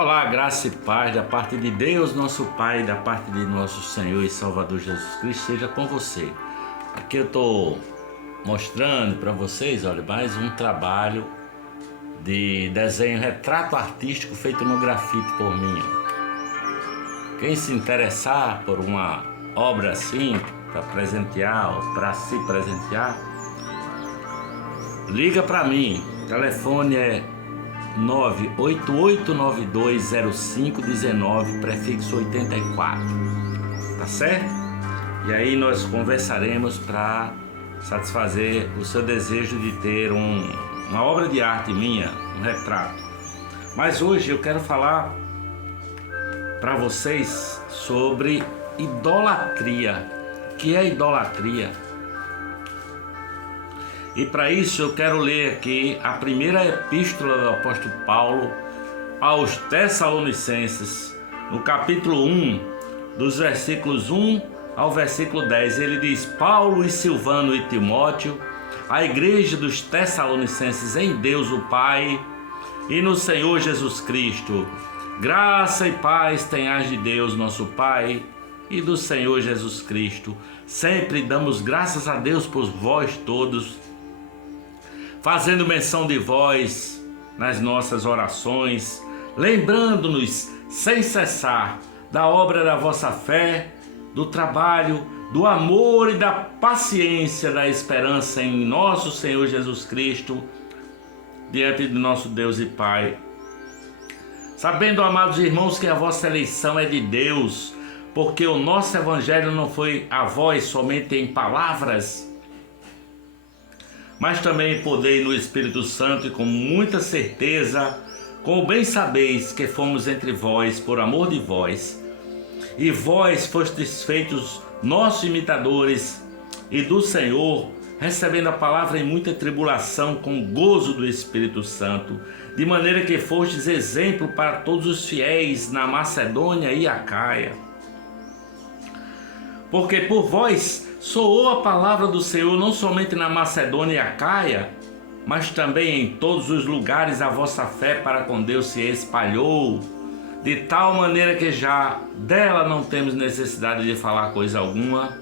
Olá, graça e paz da parte de Deus, nosso Pai, da parte de nosso Senhor e Salvador Jesus Cristo, seja com você. Aqui eu estou mostrando para vocês, olha, mais um trabalho de desenho, retrato artístico feito no grafite por mim. Quem se interessar por uma obra assim, para presentear ou para se presentear, liga para mim. O telefone é 988920519, prefixo 84, tá certo? E aí nós conversaremos para satisfazer o seu desejo de ter uma obra de arte minha, um retrato. Mas hoje eu quero falar para vocês sobre idolatria. O que é idolatria? E para isso eu quero ler aqui a primeira epístola do apóstolo Paulo aos Tessalonicenses, no capítulo 1, dos versículos 1 ao versículo 10. Ele diz: Paulo e Silvano e Timóteo, a igreja dos Tessalonicenses em Deus o Pai e no Senhor Jesus Cristo, graça e paz tenhais de Deus nosso Pai e do Senhor Jesus Cristo. Sempre damos graças a Deus por vós todos, fazendo menção de vós nas nossas orações, lembrando-nos sem cessar da obra da vossa fé, do trabalho, do amor e da paciência, da esperança em nosso Senhor Jesus Cristo, diante de nosso Deus e Pai. Sabendo, amados irmãos, que a vossa eleição é de Deus, porque o nosso evangelho não foi a vós somente em palavras, mas também em poder no Espírito Santo e com muita certeza, como bem sabeis que fomos entre vós por amor de vós, e vós fostes feitos nossos imitadores e do Senhor, recebendo a palavra em muita tribulação com gozo do Espírito Santo, de maneira que fostes exemplo para todos os fiéis na Macedônia e Acaia. Porque por vós soou a palavra do Senhor não somente na Macedônia e Acaia, mas também em todos os lugares a vossa fé para com Deus se espalhou, de tal maneira que já dela não temos necessidade de falar coisa alguma,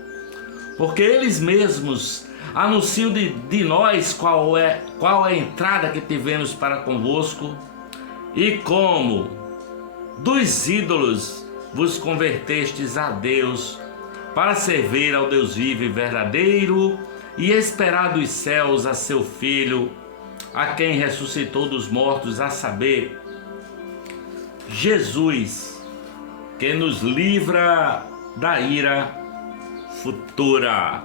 porque eles mesmos anunciam de nós qual é a entrada que tivemos para convosco, e como dos ídolos vos convertestes a Deus, para servir ao Deus vivo e verdadeiro e esperar dos céus a seu Filho, a quem ressuscitou dos mortos, a saber, Jesus, que nos livra da ira futura.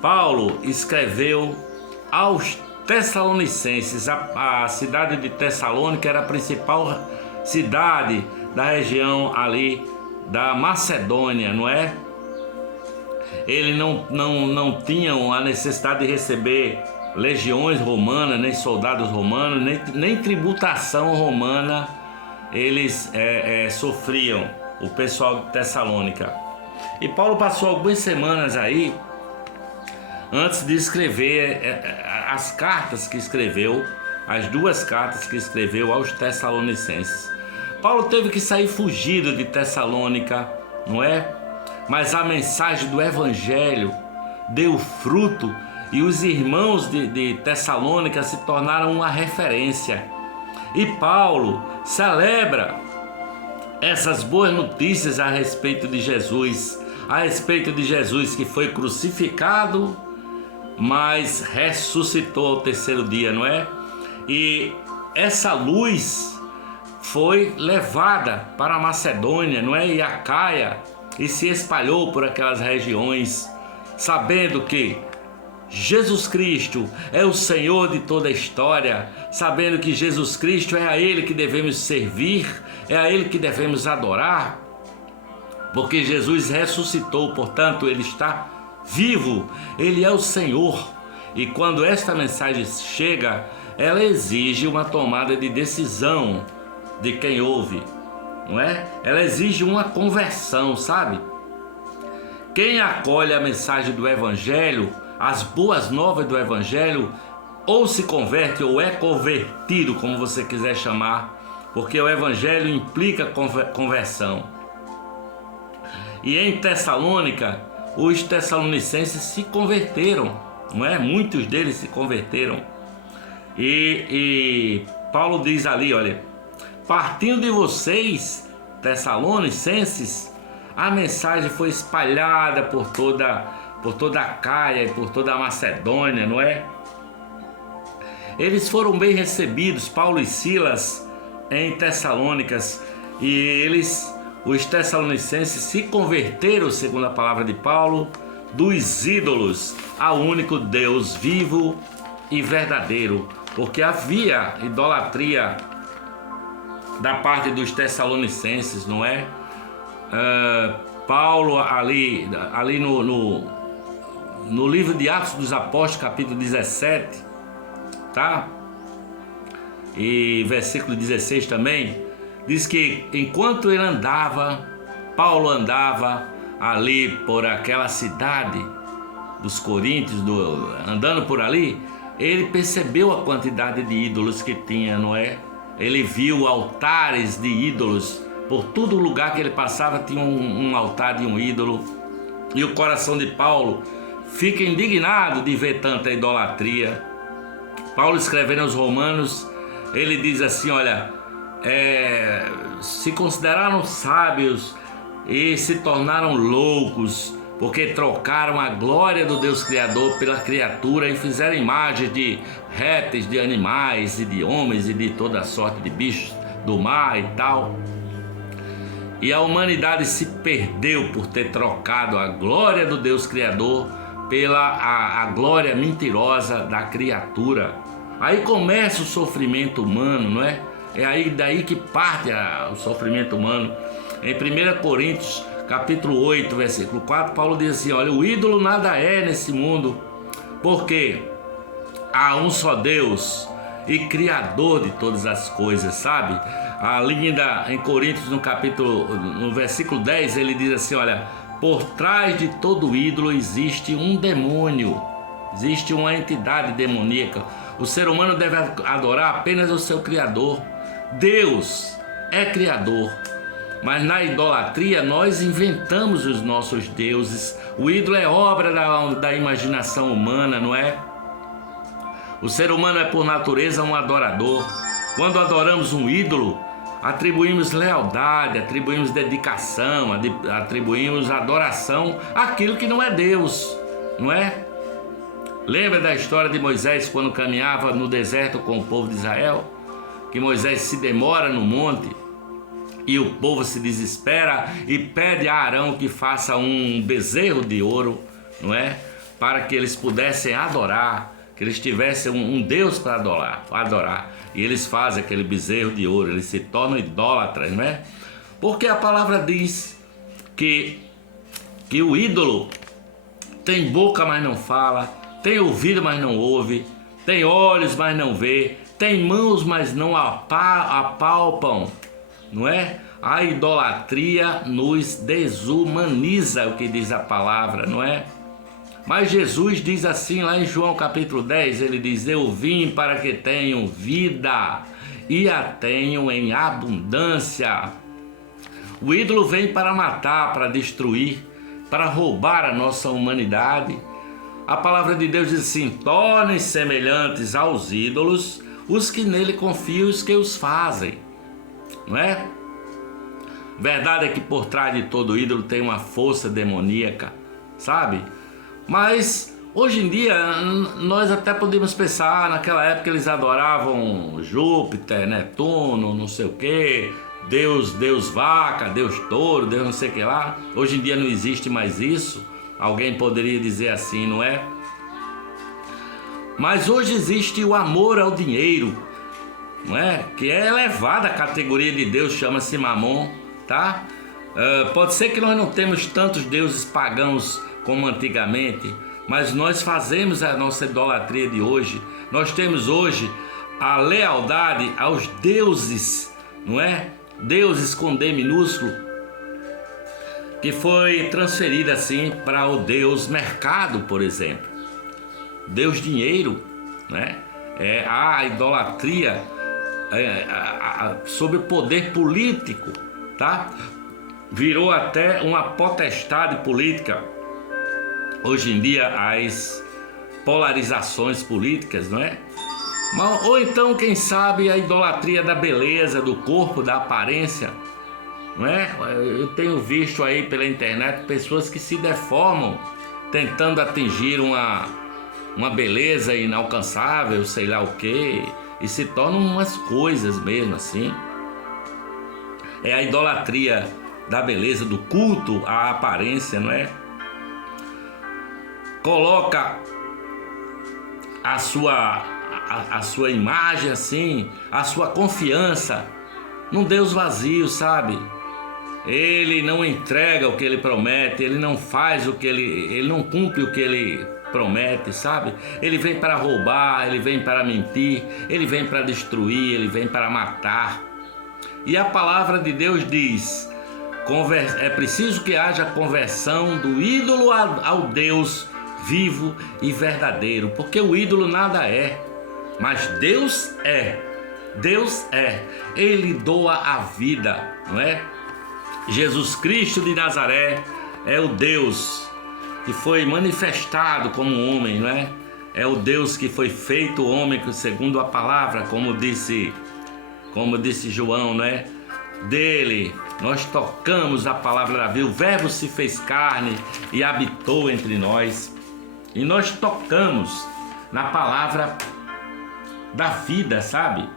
Paulo escreveu aos Tessalonicenses. A cidade de Tessalônica era a principal cidade da região ali da Macedônia, não é? Eles não tinham a necessidade de receber legiões romanas, nem soldados romanos, nem tributação romana eles sofriam, o pessoal de Tessalônica. E Paulo passou algumas semanas aí, antes de escrever as cartas que escreveu, as duas cartas que escreveu aos Tessalonicenses. Paulo teve que sair fugido de Tessalônica, não é? Mas a mensagem do Evangelho deu fruto e os irmãos de Tessalônica se tornaram uma referência. E Paulo celebra essas boas notícias a respeito de Jesus que foi crucificado, mas ressuscitou ao terceiro dia, não é? E essa luz foi levada para a Macedônia, não é? E Acaia, e se espalhou por aquelas regiões, sabendo que Jesus Cristo é o Senhor de toda a história, sabendo que Jesus Cristo é a Ele que devemos servir, é a Ele que devemos adorar, porque Jesus ressuscitou, portanto Ele está vivo, Ele é o Senhor. E quando esta mensagem chega, ela exige uma tomada de decisão de quem ouve, não é? Ela exige uma conversão, sabe? Quem acolhe a mensagem do Evangelho, as boas novas do Evangelho, ou se converte ou é convertido, como você quiser chamar, porque o evangelho implica conversão. E em Tessalônica, os tessalonicenses se converteram, não é? Muitos deles se converteram. E Paulo diz ali, olha, partindo de vocês, tessalonicenses, a mensagem foi espalhada por toda a Caia e por toda a Macedônia, não é? Eles foram bem recebidos, Paulo e Silas, em Tessalônicas, e os tessalonicenses, se converteram, segundo a palavra de Paulo, dos ídolos ao único Deus vivo e verdadeiro, porque havia idolatria da parte dos tessalonicenses, não é? Paulo ali no livro de Atos dos Apóstolos, capítulo 17, tá? E versículo 16 também, diz que enquanto Paulo andava ali por aquela cidade dos Coríntios, andando por ali, ele percebeu a quantidade de ídolos que tinha, não é? Ele viu altares de ídolos, por todo lugar que ele passava tinha um altar de um ídolo, e o coração de Paulo fica indignado de ver tanta idolatria. Paulo, escrevendo aos Romanos, ele diz assim, olha, se consideraram sábios e se tornaram loucos, porque trocaram a glória do Deus Criador pela criatura e fizeram imagens de répteis, de animais e de homens e de toda sorte de bichos do mar e tal. E a humanidade se perdeu por ter trocado a glória do Deus Criador pela a glória mentirosa da criatura. Aí começa o sofrimento humano, não é? É daí que parte o sofrimento humano. Em 1 Coríntios, capítulo 8, versículo 4, Paulo diz assim, olha, o ídolo nada é nesse mundo, porque há um só Deus e Criador de todas as coisas, sabe? Ali em Coríntios, no versículo 10, ele diz assim, olha, por trás de todo ídolo existe um demônio, existe uma entidade demoníaca. O ser humano deve adorar apenas o seu Criador. Deus é Criador, mas na idolatria nós inventamos os nossos deuses. O ídolo é obra da imaginação humana, não é? O ser humano é por natureza um adorador. Quando adoramos um ídolo, atribuímos lealdade, atribuímos dedicação, atribuímos adoração àquilo que não é Deus, não é? Lembra da história de Moisés quando caminhava no deserto com o povo de Israel? Que Moisés se demora no monte e o povo se desespera e pede a Arão que faça um bezerro de ouro, não é? Para que eles pudessem adorar, que eles tivessem um Deus para adorar. E eles fazem aquele bezerro de ouro, eles se tornam idólatras, não é? Porque a palavra diz que o ídolo tem boca, mas não fala, tem ouvido, mas não ouve, tem olhos, mas não vê, tem mãos, mas não apalpam, não é? A idolatria nos desumaniza, o que diz a palavra, não é? Mas Jesus diz assim lá em João capítulo 10, ele diz, eu vim para que tenham vida e a tenham em abundância. O ídolo vem para matar, para destruir, para roubar a nossa humanidade. A palavra de Deus diz assim, tornem semelhantes aos ídolos os que nele confiam e os que os fazem, não é? Verdade é que por trás de todo ídolo tem uma força demoníaca, sabe? Mas hoje em dia nós até podemos pensar, naquela época eles adoravam Júpiter, Netuno, não sei o que, Deus vaca, Deus touro, Deus não sei o que lá. Hoje em dia não existe mais isso. Alguém poderia dizer assim, não é? Mas hoje existe o amor ao dinheiro, não é? Que é elevada a categoria de Deus, chama-se Mamon, tá? Pode ser que nós não temos tantos deuses pagãos como antigamente, mas nós fazemos a nossa idolatria de hoje. Nós temos hoje a lealdade aos deuses, não é? Deuses com D minúsculo, que foi transferida assim para o Deus mercado, por exemplo. Deus dinheiro, né? A idolatria sobre o poder político, tá? Virou até uma potestade política. Hoje em dia, as polarizações políticas, não é? Ou então, quem sabe, a idolatria da beleza, do corpo, da aparência, não é? Eu tenho visto aí pela internet pessoas que se deformam tentando atingir uma beleza inalcançável, sei lá o que, e se tornam umas coisas mesmo assim. É a idolatria da beleza, do culto à aparência, não é? Coloca a sua imagem assim, a sua confiança num Deus vazio, sabe? Ele não entrega o que ele promete, ele não faz o que ele não cumpre o que ele promete, sabe? Ele vem para roubar, ele vem para mentir, ele vem para destruir, ele vem para matar. E a palavra de Deus diz: é preciso que haja conversão do ídolo ao Deus vivo e verdadeiro, porque o ídolo nada é, mas Deus é. Deus é. Ele doa a vida, não é? Jesus Cristo de Nazaré é o Deus que foi manifestado como homem, não é? É o Deus que foi feito homem segundo a palavra, como disse João, não é? Dele nós tocamos a palavra da vida, o verbo se fez carne e habitou entre nós, e nós tocamos na palavra da vida, sabe?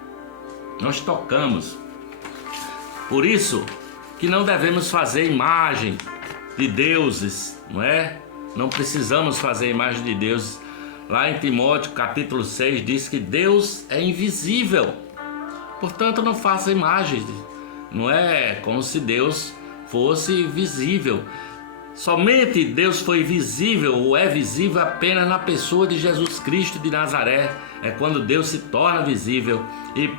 Nós tocamos. Por isso que não devemos fazer imagem de deuses, não é? Não precisamos fazer imagem de deuses. Lá em Timóteo capítulo 6 diz que Deus é invisível, portanto não faça imagens. Não é como se Deus fosse visível. Somente Deus foi visível ou é visível apenas na pessoa de Jesus Cristo de Nazaré. É quando Deus se torna visível. E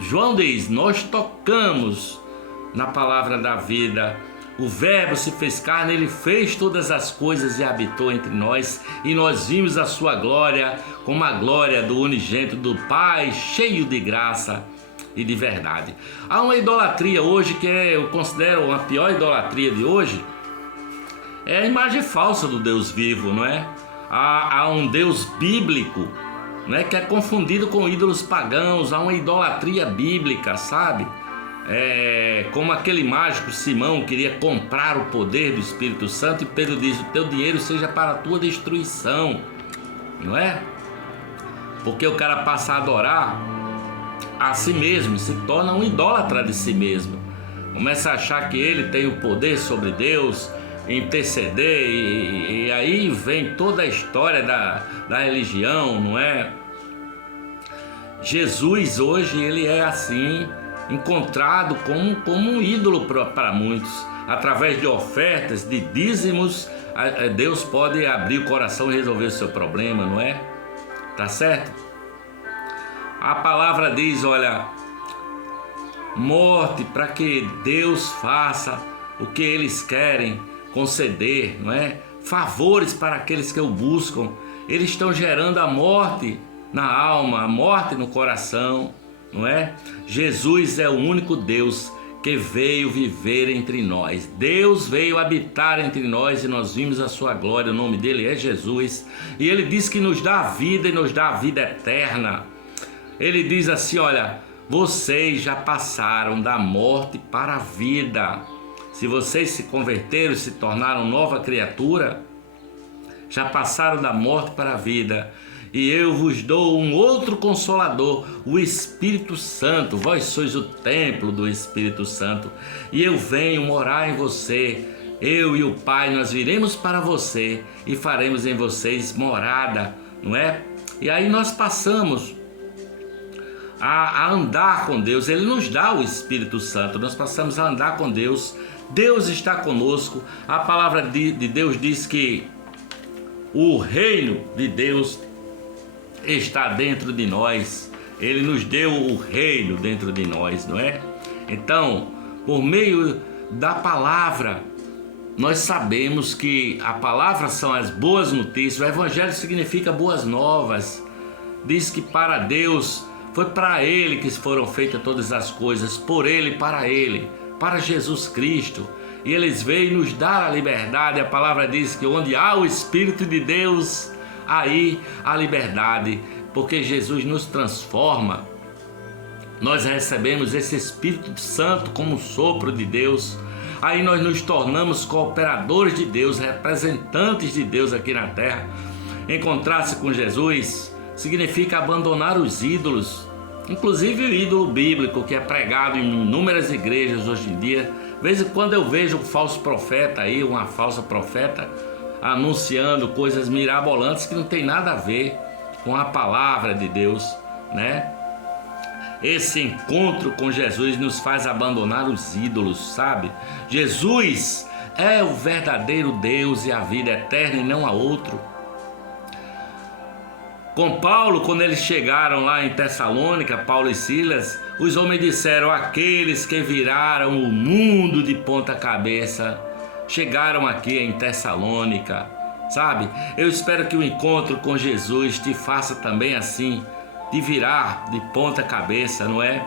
João diz: nós tocamos na palavra da vida. O verbo se fez carne, ele fez todas as coisas e habitou entre nós, e nós vimos a sua glória como a glória do unigênito do Pai, cheio de graça e de verdade. Há uma idolatria hoje que eu considero a pior idolatria de hoje, é a imagem falsa do Deus vivo, não é? Há um Deus bíblico, não é, que é confundido com ídolos pagãos. Há uma idolatria bíblica, sabe? Como aquele mágico Simão queria comprar o poder do Espírito Santo, e Pedro diz: o teu dinheiro seja para a tua destruição, não é? Porque o cara passa a adorar a si mesmo, se torna um idólatra de si mesmo, começa a achar que ele tem o poder sobre Deus, interceder, e aí vem toda a história da religião, não é? Jesus hoje ele é assim, encontrado como um ídolo para muitos. Através de ofertas, de dízimos, Deus pode abrir o coração e resolver o seu problema, não é? Tá certo? A palavra diz, olha, morte para que Deus faça o que eles querem conceder, não é? Favores para aqueles que o buscam. Eles estão gerando a morte na alma, a morte no coração, não é? Jesus é o único Deus que veio viver entre nós. Deus veio habitar entre nós e nós vimos a sua glória. O nome dele é Jesus, e ele diz que nos dá a vida e nos dá a vida eterna. Ele diz assim, olha, vocês já passaram da morte para a vida. Se vocês se converteram, se tornaram nova criatura, já passaram da morte para a vida. E eu vos dou um outro Consolador, o Espírito Santo. Vós sois o templo do Espírito Santo, e eu venho morar em você. Eu e o Pai, nós viremos para você e faremos em vocês morada, não é? E aí nós passamos a andar com Deus. Ele nos dá o Espírito Santo, nós passamos a andar com Deus. Deus está conosco. A palavra de Deus diz que o reino de Deus está dentro de nós. Ele nos deu o reino dentro de nós, não é? Então, por meio da palavra, nós sabemos que a palavra são as boas notícias. O evangelho significa boas novas. Diz que para Deus, Foi para Ele que foram feitas todas as coisas, por Ele, para Jesus Cristo. E eles veio nos dar a liberdade. A palavra diz que onde há o Espírito de Deus, aí há liberdade, porque Jesus nos transforma. Nós recebemos esse Espírito Santo como um sopro de Deus. Aí nós nos tornamos cooperadores de Deus, representantes de Deus aqui na terra. Encontrar-se com Jesus significa abandonar os ídolos, inclusive o ídolo bíblico que é pregado em inúmeras igrejas hoje em dia. De vez em quando eu vejo um falso profeta aí, uma falsa profeta, anunciando coisas mirabolantes que não tem nada a ver com a palavra de Deus, né? Esse encontro com Jesus nos faz abandonar os ídolos, sabe? Jesus é o verdadeiro Deus e a vida eterna e não há outro. Com Paulo, quando eles chegaram lá em Tessalônica, Paulo e Silas, os homens disseram: aqueles que viraram o mundo de ponta cabeça chegaram aqui em Tessalônica, sabe? Eu espero que o encontro com Jesus te faça também assim, de virar de ponta cabeça, não é?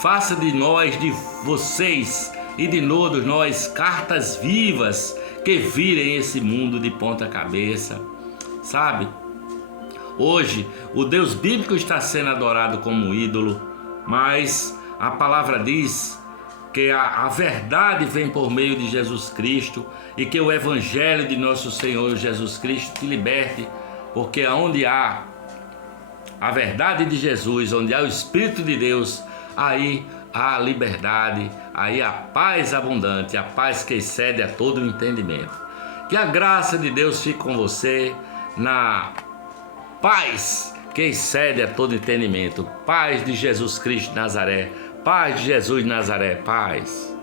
Faça de nós, de vocês e de todos nós, cartas vivas que virem esse mundo de ponta cabeça, sabe? Hoje, o Deus bíblico está sendo adorado como um ídolo, mas a palavra diz que a verdade vem por meio de Jesus Cristo e que o Evangelho de nosso Senhor Jesus Cristo te liberte, porque onde há a verdade de Jesus, onde há o Espírito de Deus, aí há liberdade, aí há paz abundante, a paz que excede a todo o entendimento. Que a graça de Deus fique com você na paz que excede a todo entendimento. Paz de Jesus Cristo de Nazaré. Paz de Jesus de Nazaré. Paz.